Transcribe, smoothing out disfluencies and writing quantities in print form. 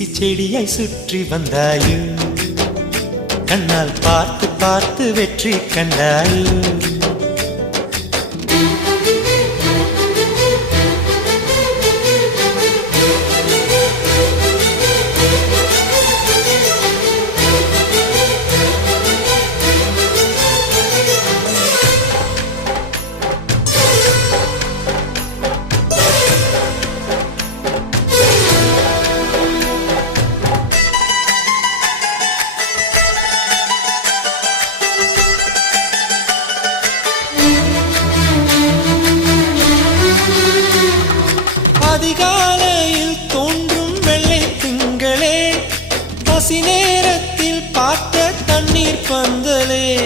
தூசி செடியாய் சுற்றி வந்தாயோ கண்ணால் பார்த்து பார்த்து வெற்றி கண்டாயோ அதிகாலையில் தோன்றும் வெள்ளை திங்களே பசி நேரத்தில் பார்த்த தண்ணீர் பந்த